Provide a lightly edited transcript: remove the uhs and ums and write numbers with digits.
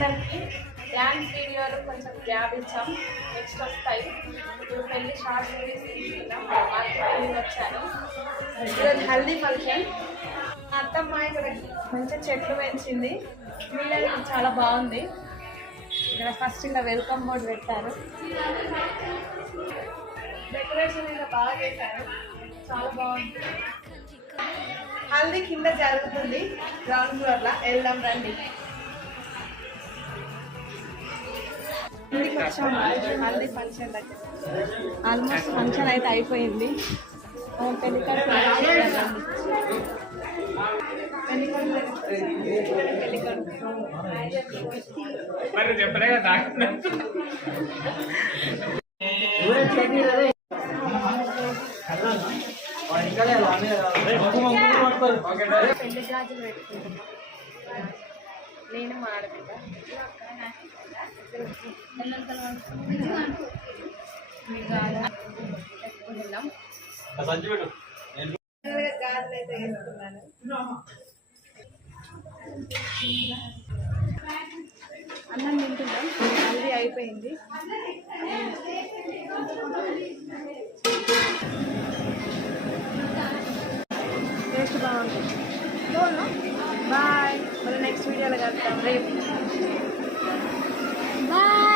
అందరికీ డ్యాన్స్ వీడియోలు కొంచెం గ్యాప్ ఇచ్చాం, నెక్స్ట్ వస్తాయి. ఇప్పుడు పెళ్లి షార్ట్ మూవీస్ తీసుకున్నాం, మార్కెటింగ్ వచ్చాను. ఈరోజు హల్దీ ఫంక్షన్. అత్తమ్మ ఇక్కడ మంచిగా చెట్లు పెంచింది, వీడియో చాలా బాగుంది. ఇక్కడ ఫస్ట్ ఇలా వెల్కమ్ బోర్డ్ పెట్టారు, డెకరేషన్ ఇలా బాగా చేశారు, చాలా బాగుంది. హల్దీ కింద జరుగుతుంది గ్రౌండ్ ఫ్లోర్లో, వెళ్దాం రండి. ఇంటికి వచ్చాము హల్దీ ఫంక్షన్ దగ్గర. ఆల్మోస్ట్ ఫంక్షన్ అయితే అయిపోయింది. పెళ్లి గాజులు పెట్టుకుంటున్నాం నేను మా ఆడపిల్ల. గాజులు అయితే వేసుకున్నాను. అన్నం తింటున్నాం, హల్దీ అయిపోయింది. టేస్ట్ బాగుంటుంది. బాయ్, మళ్ళీ నెక్స్ట్ వీడియోలో కలుద్దాం రేపు. బాయ్.